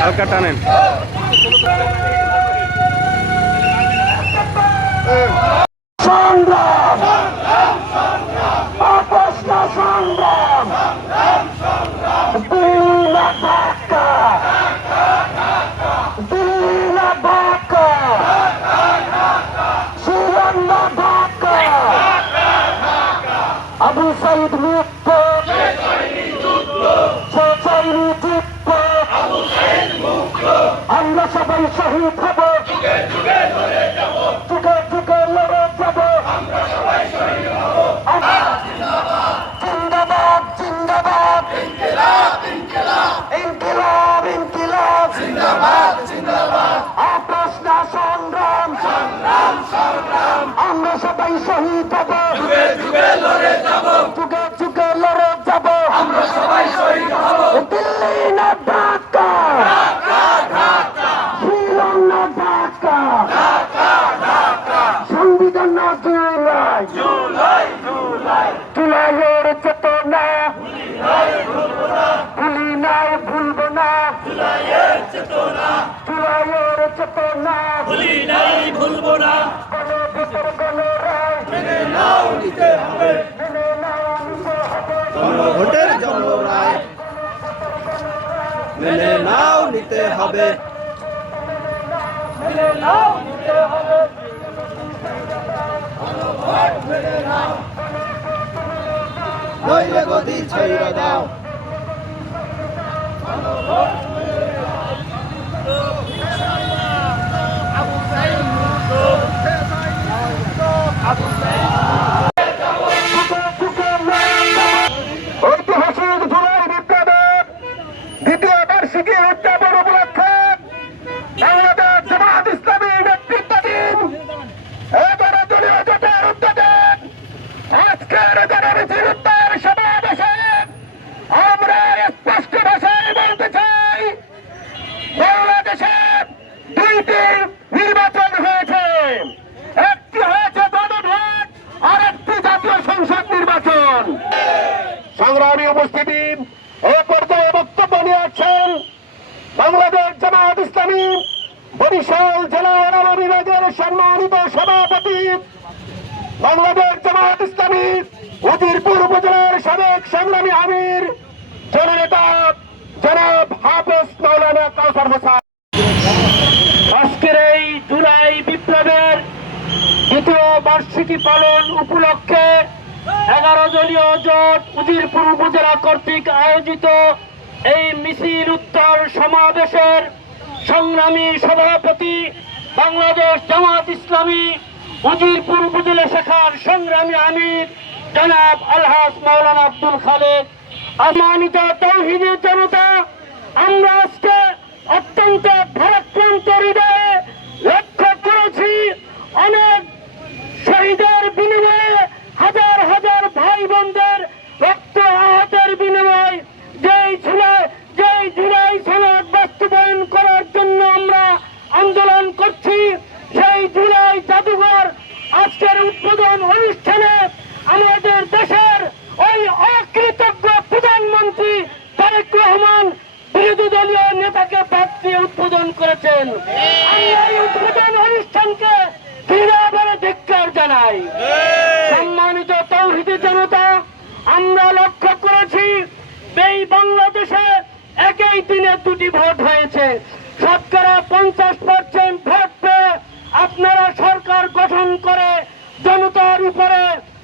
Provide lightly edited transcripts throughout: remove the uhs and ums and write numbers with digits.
হালকা টানেন। সংগ্রাম আপোষটা সংগ্রাম দিল্লি ঢাকা দিল্লি ঢাকা সুবর্ণ ঢাকা আবু সাইদ মুক্ত চাইনি যুদ্ধ আমরা সবাই শহীদ হব যুগে যুগে লড়ে যাব জিন্দাবাদ জিন্দাবাদ ইনকিলাব ইনকিলাব আপোষ না সংগ্রাম আমরা সবাই শহীদ হব যুগে যুগে লড়ে যাব দিল্লি না ঢাকা শ্রীলঙ্কা ঢাকা সংবিধান না জুলাইয়ের চেতনা ভুলি নাই ভুলব না জুলাইয়ের চেতনা মেনে নাও নিতে হবে ভোটের জন্য রায় মেনে নাও নিতে হবে নইলে গদি ছাইরা দাও ঐতিহাসিক জুলাই বিপ্লবের দ্বিতীয় বার্ষিকী উদযাপন উপলক্ষে বাংলাদেশ জামায়াত ইসলামী নেতৃত্বাধীন এবারে দলীয় জোটের উদ্যোগে আজকের জনমিছিল উত্তর সমাবেশে আমরা স্পষ্ট ভাষায় বলতে চাই, বাংলাদেশে দুইটি নির্বাচন হয়েছে, একটি হয়েছে গণভোট আর একটি জাতীয় সংসদ নির্বাচন। সংগ্রামী উপস্থিতি, এ পর্যায়ে বক্তব্য নিয়ে আসছেন বাংলাদেশ জামায়াত ইসলামী বরিশাল জেলা আরামা বিভাগের সম্মানিত সভাপতি, বাংলাদেশ জামায়াত ইসলামী উজিরপুর উপজেলার সাবেক সংগ্রামী আমির জননেতা জনাব হাফেজ মাওলানা কাউসার হোসেন। আজকের এই জুলাই বিপ্লবের দ্বিতীয় বার্ষিকী পালন উপলক্ষে 11 দলীয় জোট উজিরপুর উপজেলা কর্তৃক আয়োজিত এই মিছিল উত্তর সমাবেশের সংগ্রামী সভাপতি, বাংলাদেশ জামায়াত ইসলামী উজিরপুর উপজেলা শাখার সংগ্রামী আমির জনাব আলহাজ মাওলানা আব্দুল খালেক। সম্মানিত তাওহীদি জনতা, আমরা আজকে অত্যন্ত ভারাক্রান্ত হৃদয়ে লক্ষ্য করেছি অনেক শহীদের বিনিময়ে, হাজার হাজার ভাই বোনদের রক্ত আহতের বিনিময় যেই জুলাই সনদ বাস্তবায়ন করার জন্য আমরা আন্দোলন করছি, সেই জুলাই জাদুঘর আজকের উদ্বোধন অনুষ্ঠানে আমাদের দেশের ওই অকৃতজ্ঞ প্রধানমন্ত্রী তারেক রহমান বিরোধী দলীয় নেতাকে বাদ দিয়ে উদ্বোধন করেছেন। আমরা এই উদ্বোধন অনুষ্ঠানকে দৃঢ়ভাবে ধিক্কার জানাই। সম্মানিত তাওহীদি জনতা, আমরা লক্ষ্য করেছি এই বাংলাদেশে একই দিনে দুটি ভোট হয়েছে। শতকরা 50% ভোট পেয়ে আপনারা সরকার গঠন করে জনতার উপরে,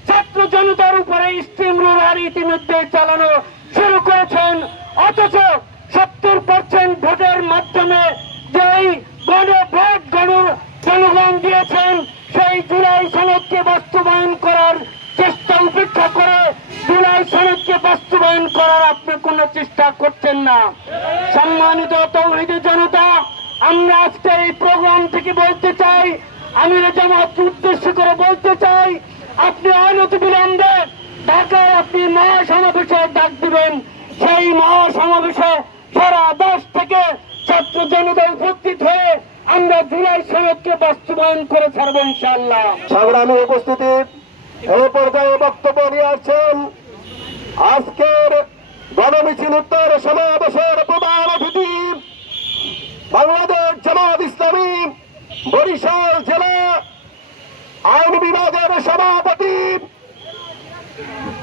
ছাত্র জনতার উপরে স্টিম রোলার ইতিমধ্যে চালানো শুরু করেছেন, অথচ 70% ভোটের মাধ্যমে যেই গণভোট জনগণ দিয়েছেন, সেই জুলাই সনদকে বাস্তবায়ন করার চেষ্টা উপেক্ষা করে জুলাই সনদকে বাস্তবায়ন করার আপনি কোনো চেষ্টা করছেন না। সম্মানিত তাওহীদি জনতা, আমরা আজকে এই প্রোগ্রাম থেকে বলতে চাই, আমির জামাতকে উদ্দেশ্য করে বলতে চাই, আপনি অনতিবিলম্বে ঢাকায় আপনি মহাসমাবেশে ডাক দিবেন। সেই মহাসমাবেশে সারা দেশ থেকে ছাত্র জনতা উপস্থিত হয়ে আমরা জুলাই সনদকে বাস্তবায়ন করে ছাড়বো ইনশাআল্লাহ। সংগ্রামী উপস্থিতি, এই পর্যায়ে বক্তব্য নিয়ে আসছেন আজকের গণমিছিল উত্তর সমাবেশের প্রধান অতিথি বাংলাদেশ জামাত ইসলামী বরিশাল জেলা আইন বিভাগের সভাপতি,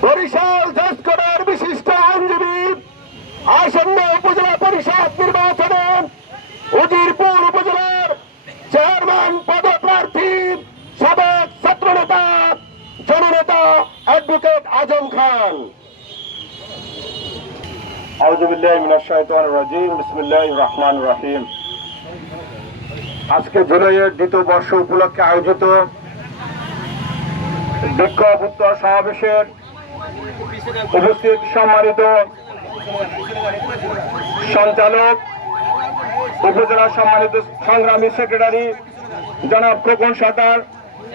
বরিশাল জজ কোর্টের বিশিষ্ট আইনজীবী, আসন্ন উপজেলা পরিষদ নির্বাচনে উজিরপুর উপজেলার চেয়ারম্যান পদপ্রার্থী সাবেক ছাত্রনেতা জননেতা অ্যাডভোকেট আজম খান। আউযু বিল্লাহি মিনাশ শাইতানির রাজিম, বিসমিল্লাহির রহমানির রহিম। আজকে জুলাইয়ের দ্বিতীয় বর্ষ উপলক্ষে আয়োজিত বিক্ষোভ উত্তর সমাবেশের উপস্থিত সম্মানিত সঞ্চালক, উপজেলা সম্মানিত সংগ্রামী সেক্রেটারি জনাব খোকন সরকার,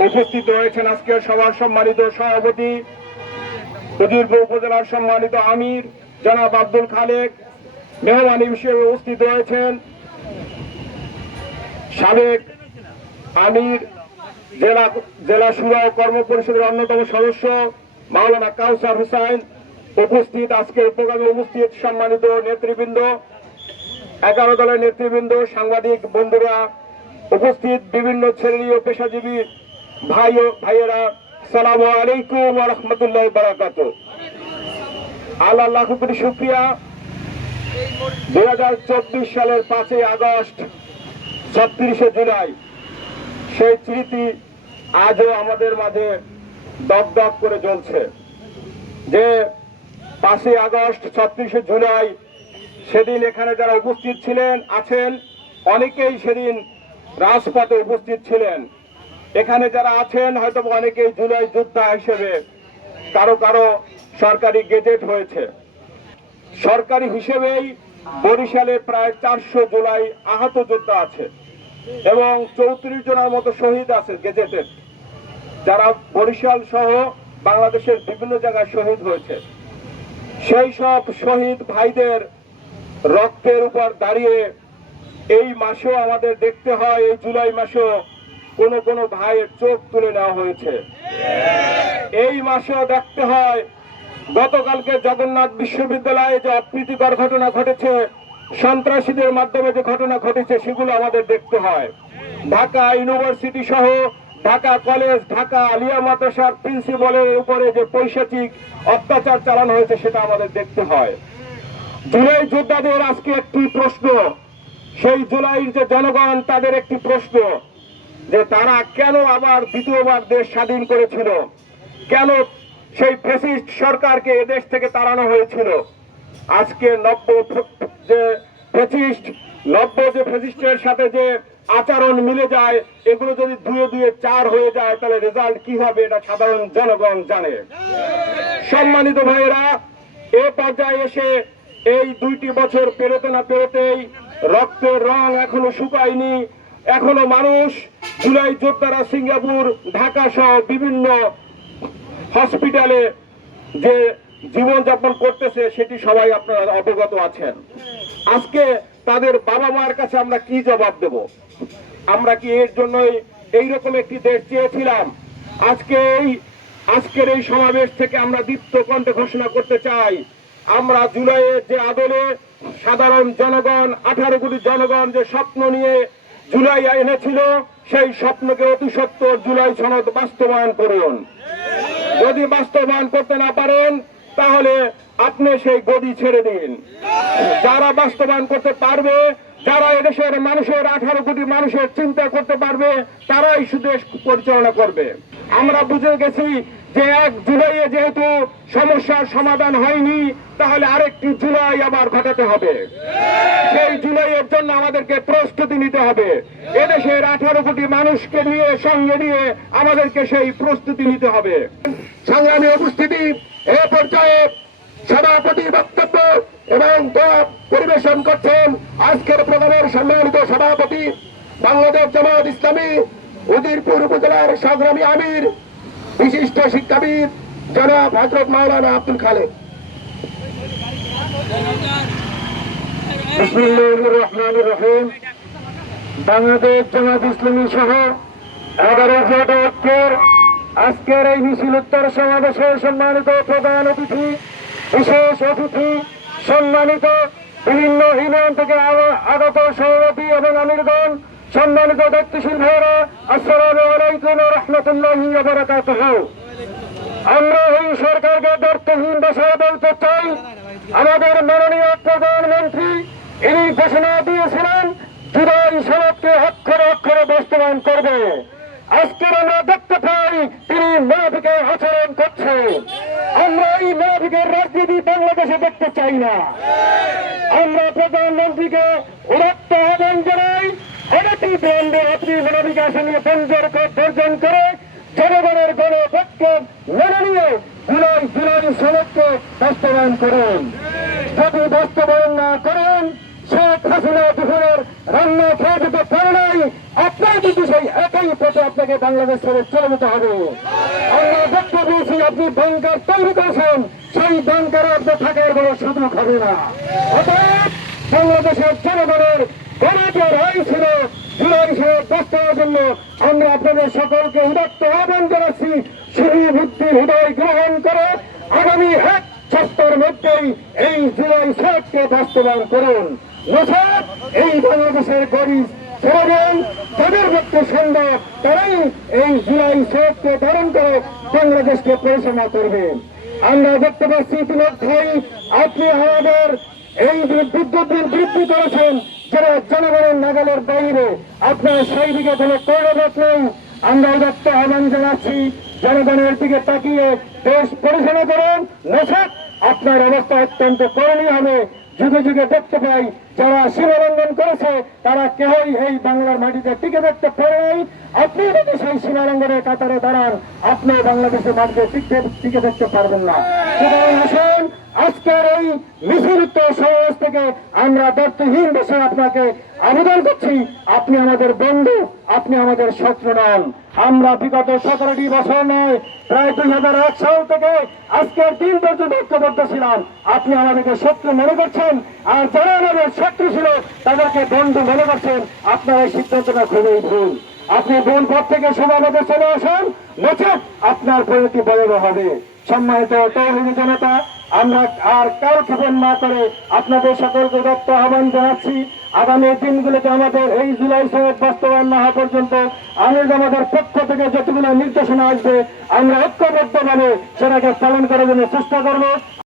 উপস্থিত রয়েছেন আজকের সভার সম্মানিত সভাপতি উজিরপুর উপজেলার সম্মানিত আমির জনাব আব্দুল খালেক, মেহমানি হিসেবে উপস্থিত রয়েছেন সাবেক আমির জেলা শুরা ও কর্ম পরিষদের অন্যতম সদস্য মাওলানা কাউসার হুসাইন, উপস্থিত আজকের প্রোগ্রামে উপস্থিত সম্মানিত নেতৃবৃন্দ, 11 দলের নেতৃবৃন্দ, সাংবাদিক বন্ধুরা, উপস্থিত বিভিন্ন শ্রেণী ও পেশাজীবী ভাই ও ভাইয়েরা, আসসালামু আলাইকুম ওয়া রাহমাতুল্লাহি ওয়া বারাকাতুহু। আল্লাহ লাখ কোটি শুকরিয়া। 2024 সালের 5 আগস্ট 36 জুলাই সেই স্মৃতি আজও আমাদের মাঝে দগদগ করে জ্বলছে। যে 5 আগস্ট 36 জুলাই সেদিন এখানে যারা উপস্থিত ছিলেন আছেন, অনেকেই সেদিন রাজপথে উপস্থিত ছিলেন। এখানে যারা আছেন হয়তো অনেকেই জুলাই যোদ্ধা হিসেবে কারো কারো সরকারি গেজেট হয়েছে। সরকারি হিসেবেই বরিশালে প্রায় 400 জুলাই আহত যোদ্ধা আছে এবং 34 জনের মতো শহীদ আছে গেজেটের, যারা বরিশাল সহ বাংলাদেশের বিভিন্ন জায়গায় শহীদ হয়েছে। সেই সব শহীদ ভাইদের রক্তের উপর দাঁড়িয়ে এই মাসেও আমাদের দেখতে হয়, এই জুলাই মাসেও কোন কোন ভাইয়ের চোখ তুলে নেওয়া হয়েছে। এই মাসেও দেখতে হয় গতকালকে জগন্নাথ বিশ্ববিদ্যালয়ে যে অপ্রীতিকর ঘটনা ঘটেছে, সন্ত্রাসীদের মাধ্যমে যে ঘটনা ঘটেছে, সেগুলো আমাদের দেখতে হয়। ঢাকা ইউনিভার্সিটি সহ ঢাকা কলেজ, ঢাকা আলিয়া মাদ্রাসার প্রিন্সিপালের উপরে যে পৈশাচিক অত্যাচার চালানো হয়েছে, সেটা আমাদের দেখতে হয়। জুলাই যোদ্ধাদের আজকে একটি প্রশ্ন, সেই জুলাইয়ের যে জনগণ, তাদের একটি প্রশ্ন যে তারা কেন আবার দ্বিতীয়বার দেশ স্বাধীন করেছিল, কেন সেই ফ্যাসিস্ট সরকারকে এদেশ থেকে তাড়ানো হয়েছিল। আজকে নব্য যে ফ্যাসিস্টের সাথে যে আচরণ মিলে যায়, এগুলো যদি 2 2 4 হয়ে যায়, তাহলে রেজাল্ট কি হবে এটা সাধারণ জনগণ জানে। সম্মানিত ভাইয়েরা, এ পর্যায়ে এসে এই 2টি বছর পেরোতে না পেরোতেই রক্তের রং এখনো শুকায়নি। এখনো মানুষ, জুলাই যোদ্ধারা সিঙ্গাপুর, ঢাকা সহ বিভিন্ন হসপিটালে যে জীবনযাপন করতেছে, সেটি সবাই আপনারা অবগত আছেন। আজকে তাদের বাবা মার কাছে আমরা কি জবাব দেব? আমরা কি এর জন্যই এইরকম একটি দেশ চেয়েছিলাম? আজকের এই সমাবেশ থেকে আমরা দীপ্ত কণ্ঠে ঘোষণা করতে চাই, আমরা জুলাইয়ের যে আদলে সাধারণ জনগণ, 18 কোটি জনগণ যে স্বপ্ন নিয়ে জুলাই এনেছিল, সেই স্বপ্নকে অতি সত্বর জুলাই সনদ বাস্তবায়ন করুন। যদি বাস্তবায়ন করতে না পারেন, তাহলে আপনি সেই গদি ছেড়ে দিন। যারা বাস্তবায়ন করতে পারবে, যারা এদেশের মানুষের 18 কোটি মানুষের চিন্তা করতে পারবে, তারাই সুদেশ পরিচালনা করবে। আমরা বুঝে গেছি যে 1 জুলাইয়ে যেহেতু সমস্যার সমাধান হয়নি, তাহলে আরেকটি জুলাই আবার ঘটাতে হবে। সেই জুলাইয়ের জন্য আমাদেরকে প্রস্তুতি নিতে হবে। এদেশের 18 কোটি মানুষকে নিয়ে, সঙ্গে নিয়ে আমাদেরকে সেই প্রস্তুতি নিতে হবে। সংগ্রামী উপস্থিতি, এ পর্যায়ে সভাপতি বক্তব্য এবং পরিবেশন করছেন আজকের প্রোগ্রামের সম্মানিত সভাপতি, বাংলাদেশ জামাত ইসলামী উজিরপুর উপজেলার সংগ্রামী আমির, বিশিষ্ট শিক্ষাবিদ জনাব হযরত মাওলানা আব্দুল খালেক। বিসমিল্লাহির রহমানির রহিম। বাংলাদেশ জামাত ইসলামী সহ 11 জোট ঐক্যের আজকের এই মিছিল উত্তর সমাবেশে সম্মানিত প্রধান অতিথি, বিশেষ অতিথি, সম্মানিত বিভিন্ন ইউনিয়ন থেকে আগত সভাপতি এবং আমিরগণ, সম্মানিত দায়িত্বশীল ভাইরা, আসসালামু আলাইকুম ওয়া রাহমাতুল্লাহি ওয়া বারাকাতুহু। আমরা এই সরকারকে দায়িত্বহীন ভাষায় বলতে চাই, আমাদের মাননীয় প্রধানমন্ত্রী ইনি ঘোষণা দিয়েছিলেন জুলাই সনদকে অক্ষরে অক্ষরে বাস্তবায়ন করবে। আজকের আমরা দেখতে পাই তিনি মুনাফিকের আচরণ করছে। আমরা এই মুনাফিকের রাজনীতি বাংলাদেশে দেখতে চাই না। আমরা প্রধানমন্ত্রীকে উদাত্ত আহ্বান জানাই, অনতি বিলম্বে আপনি মুনাফিক আসনে বর্জন করে জনগণের গণপক্ষে মেনে নিয়ে জুলাই সনদকে বাস্তবায়ন করুন। যদি বাস্তবায়ন না করেন, শেখ হাসিনা দুপুরের রান্না খেয়ে যেতে পারে নাই, আপনার কিন্তু সেই একই পথে আপনাকে বাংলাদেশ ছেড়ে চলে যেতে হবে। আমরা দেখতে পেয়েছি আপনি বাংকার তৈরি করেছেন, সেই বাংকারে আপনার থাকার কোনো সুযোগ হবে না। অতএব বাংলাদেশের জনগণের গণিত রায় ছিল জুলাই সনদ বাস্তবায়নের জন্য আমরা আপনাদের সকলকে উদাত্ত আহ্বান জানাচ্ছি, শুধু বুদ্ধির হৃদয় গ্রহণ করে আগামী 1 সপ্তাহের মধ্যেই এই জুলাই সনদকে বাস্তবায়ন করুন। নচেৎ এই বাংলাদেশের গরিব জনগণ যাদের মধ্যে সম্ভব তারাই এই জুলাই সনদকে ধারণ করে বাংলাদেশকে পরিচালনা করবে। আমরা দেখতে পাচ্ছি ইতিমধ্যেই আপনি আমাদের এই বিদ্যুৎ বিল বৃদ্ধি করেছেন, যারা জনগণের নাগালের বাইরে, আপনার সেই দিকে কোনো কর্ণপাত নেই। আমরা উদাত্ত আহ্বান জানাচ্ছি, জনগণের দিকে তাকিয়ে দেশ পরিচালনা করুন, নচেৎ আপনার অবস্থা অত্যন্ত করণীয় হবে। যুগে যুগে দেখতে পাই যারা সীমা লঙ্ঘন করেছে তারা কেউই এই বাংলার মাটিতে টিকে দেখতে পারে নাই। আপনি যদি সেই সীমা লঙ্ঘনের কাতারে দাঁড়ান, আপনি বাংলাদেশের মাটিতে টিকে দেখতে পারবেন না। সুতরাং আসুন, আজকের এই মিছিল সমাবেশ থেকে আমরা দায়িত্বহীন দেশে আপনাকে আবেদন করছি, আপনি আমাদের বন্ধু, আপনি আমাদের শত্রু নন। আমরা বিগত 17টি বছর নয়, প্রায় 2001 সাল থেকে আজকের দিন পর্যন্ত ঐক্যবদ্ধ ছিলাম। আপনি আমাদেরকে শত্রু মনে করছেন, আর যারা আমাদের শত্রু ছিল তাদেরকে বন্ধু মনে করছেন। আপনার এই সিদ্ধান্তটা খুবই ভুল। আপনি ভুল পথ থেকে সমাবেশে চলে আসুন, নচেৎ আপনার পরিণতি বড় হবে। সম্মানিত তৌহিদি জনতা, আমরা আর কাল ক্ষেপণ না করে আপনাদের সকলকে উদাত্ত আহ্বান জানাচ্ছি, আগামী দিনগুলোতে আমাদের এই জুলাই সনদ বাস্তবায়ন না হওয়া পর্যন্ত আমাদের পক্ষ থেকে যতগুলো নির্দেশনা আসবে আমরা ঐক্যবদ্ধভাবে সেটাকে পালন করার জন্য চেষ্টা করব।